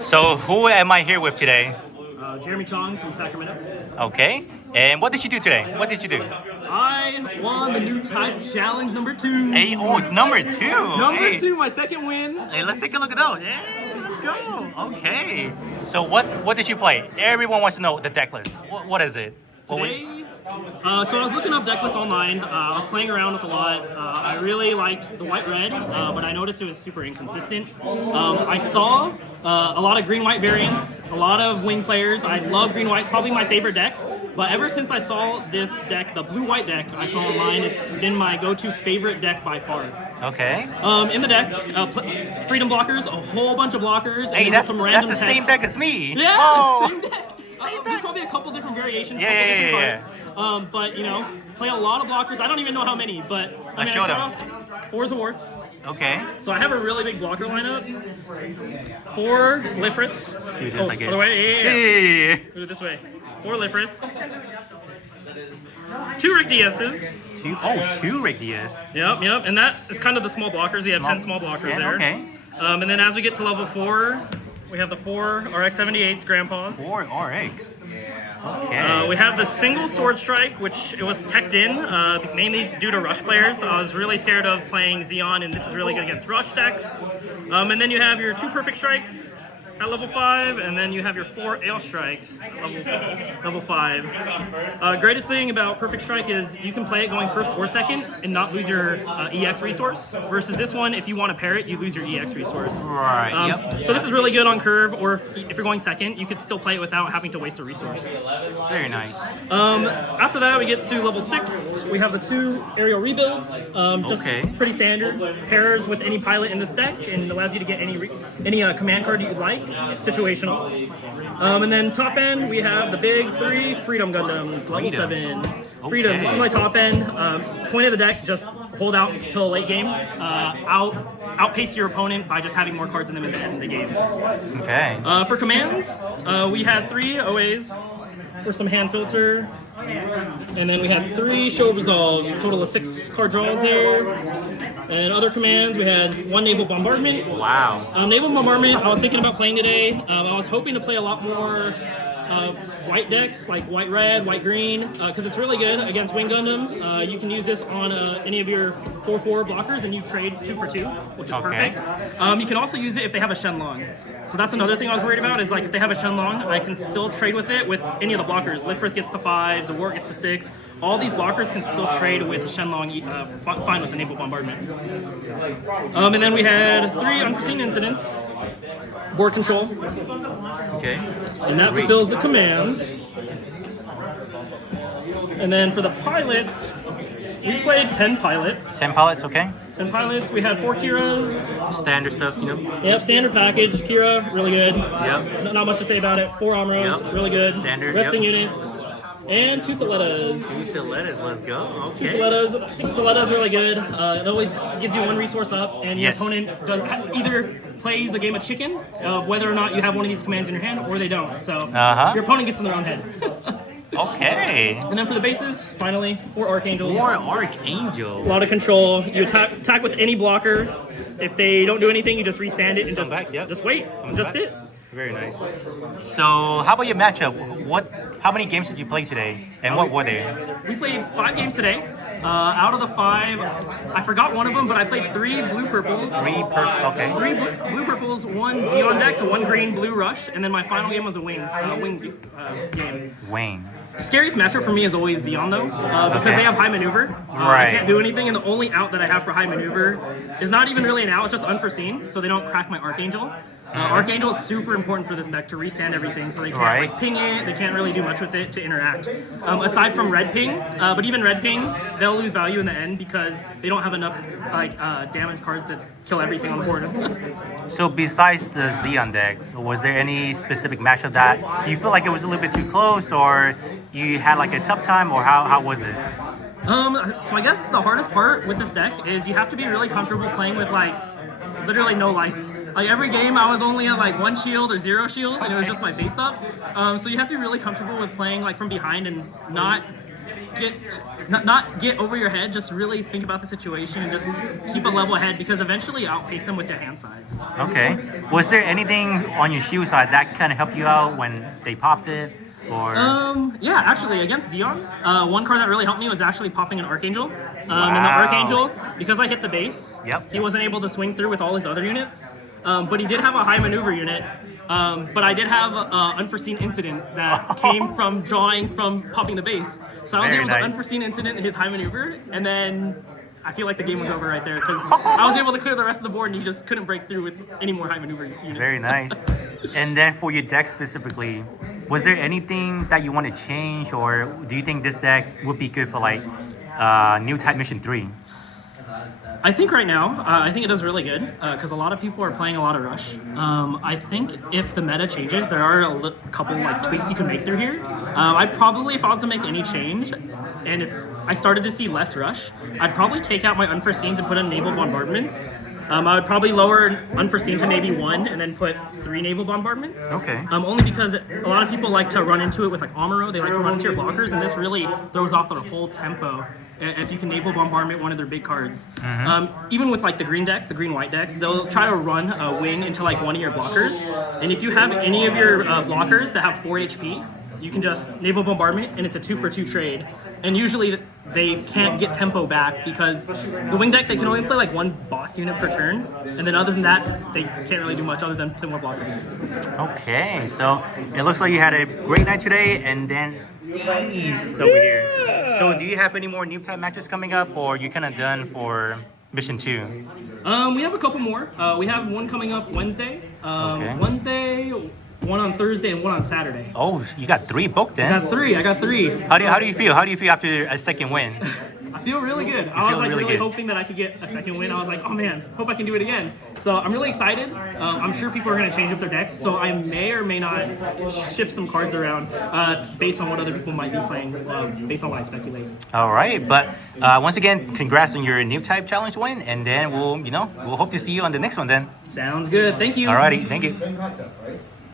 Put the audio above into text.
So who am I here with today? Jeremy Chong from Sacramento. Okay. And what did you do today? What did you do? I won the Newtype challenge number 2. Hey, oh, number 2. Number 2, my second win. Hey, let's take a look at those. Hey, let's go. Okay. So what did you play? Everyone wants to know the deck list. What is it? Today, so I was looking up Decklist online. I was playing around with a lot. I really liked the white-red, but I noticed it was super inconsistent. I saw a lot of green-white variants, a lot of wing players. I love green-white. It's probably my favorite deck. But ever since I saw this deck, the blue-white deck I saw online, it's been my go-to favorite deck by far. Okay. In the deck, freedom blockers, a whole bunch of blockers. Hey, and that's some random the same deck as me. Yeah, Whoa. same deck. There's probably a couple different variations. Yeah. But you know, play a lot of blockers. I don't even know how many, but I showed start off 4 Warts. Okay. So I have a really big blocker lineup. 4 Lifrits. Let's do this, I guess. Other way, Yeah. Do it this way. 4 Lifrits. 2 Rick DS's. 2 Rick DS. Yep. And that is kind of the small blockers. We have 10 small blockers there. Okay. And then as we get to level 4, we have the 4 RX-78s Grandpas. 4 RX. Okay. We have the single sword strike, which it was teched in, mainly due to rush players. I was really scared of playing Xeon, and this is really good against rush decks. And then you have your 2 perfect strikes at level 5, and then you have your 4 ale strikes level 5. Greatest thing about perfect strike is you can play it going first or second and not lose your EX resource, versus this one, if you want to pair it, you lose your EX resource. Right. So this is really good on curve, or if you're going second, you could still play it without having to waste a resource. Very nice. After that, we get to level 6. We have the 2 aerial rebuilds. Just pretty standard. Pairs with any pilot in this deck and allows you to get any command card you'd like. It's situational. And then top end, we have the big 3 Freedom Gundams, level 7. Freedom, this is my top end. Point of the deck, just hold out till late game. Outpace your opponent by just having more cards in them in the end of the game. Okay. For commands, we had 3 OAs for some hand filter. And then we had 3 show resolves, a total of 6 card draws there. And other commands, we had 1 naval bombardment. Wow. Naval bombardment, I was thinking about playing today. I was hoping to play a lot more white decks, like white-red, white-green, because it's really good against Wing Gundam. You can use this on any of your 4/4 blockers, and you trade 2 for 2, which is perfect. You can also use it if they have a Shenlong. So that's another thing I was worried about, is like if they have a Shenlong, I can still trade with it with any of the blockers. Lifrith gets to 5, Zawart gets to 6. All these blockers can still trade with Shenlong, fine with the naval bombardment. And then we had 3 unforeseen incidents. Board control. Okay. And that fulfills the commands. And then for the pilots, we played 10 pilots. 10 pilots, okay. 10 pilots. We had 4 Kiras. Standard stuff, you know. Yep, standard package. Kira, really good. Yep. Not much to say about it. 4 Amros, really good. Standard. Resting units. And 2 Soletas. 2 Soletas, let's go. Okay. 2 Soletas. I think Soleta's really good. It always gives you 1 resource up, and your opponent does either plays the game of chicken of whether or not you have one of these commands in your hand, or they don't. So your opponent gets in their own head. Okay. And then for the bases, finally, 4 Archangels. 4 Archangels. A lot of control. You attack with any blocker. If they don't do anything, you just restand it and just wait. Just sit. Very nice. So, how about your matchup? How many games did you play today, and what were they? We played 5 games today. Out of the 5, I forgot one of them, but I played 3 blue purples. 3 blue purples, 1 Xeon deck, so 1 green blue rush, and then my final game was a wing game. Wing. Scariest matchup for me is always Xeon though, because they have high maneuver. I can't do anything, and the only out that I have for high maneuver is not even really an out; it's just unforeseen, so they don't crack my Archangel. Archangel is super important for this deck to restand everything, so they can't like ping it, they can't really do much with it to interact. Aside from red ping, but even red ping, they'll lose value in the end because they don't have enough damage cards to kill everything on the board. So besides the Xeon deck, was there any specific matchup that you feel like it was a little bit too close, or you had like a tough time, or how was it? So I guess the hardest part with this deck is you have to be really comfortable playing with like literally no life. Like every game I was only at like 1 shield or 0 shield, and it was just my face up. So you have to be really comfortable with playing like from behind and not not get over your head. Just really think about the situation and just keep a level head because eventually you outpace them with their hand size. Okay. Was there anything on your shield side that kind of helped you out when they popped it? Or Yeah, actually, against Xeon, one card that really helped me was actually popping an Archangel. And the Wow. Archangel, because I hit the base, Yep. he wasn't able to swing through with all his other units. But he did have a high maneuver unit. But I did have an unforeseen incident that came from drawing from popping the base. So I was Very able nice. to unforeseen incident his high maneuver, and then I feel like the game was over right there because I was able to clear the rest of the board and he just couldn't break through with any more high maneuver units. very nice. And then for your deck specifically, was there anything that you want to change, or do you think this deck would be good for like Newtype Mission 3? I think right now, I think it does really good because a lot of people are playing a lot of Rush. I think if the meta changes, there are a couple like tweaks you can make through here. I'd probably, if I was to make any change, and if I started to see less Rush, I'd probably take out my Unforeseens and put in Naval Bombardments. I would probably lower Unforeseen to maybe 1 and then put 3 Naval Bombardments. Okay. Only because a lot of people like to run into it with like Amuro. They like to run into your blockers, and this really throws off their whole tempo. If you can Naval Bombardment one of their big cards. Even with like the green decks, the green-white decks, they'll try to run a wing into like one of your blockers. And if you have any of your blockers that have 4 HP, you can just Naval Bombardment, and it's a 2-for-2 trade. And usually they can't get tempo back because the wing deck, they can only play like 1 boss unit per turn. And then other than that, they can't really do much other than play more blockers. Okay, so it looks like you had a great night today, and then these over here. So do you have any more Newtype matches coming up, or you kind of done for Mission 2? We have a couple more. We have one coming up Wednesday. Okay. Wednesday, one on Thursday, and one on Saturday. Oh, you got 3 booked then. I got three. How do you feel? How do you feel after a second win? I feel really good. I was feel like really really good. hoping that I could get a second win. I was like, oh man, hope I can do it again. So I'm really excited. I'm sure people are going to change up their decks, so I may or may not shift some cards around based on what other people might be playing, based on what I speculate. All right, but once again, congrats on your Newtype challenge win, and then we'll hope to see you on the next one then. Sounds good. Thank you. Alrighty, thank you. Same concept, right?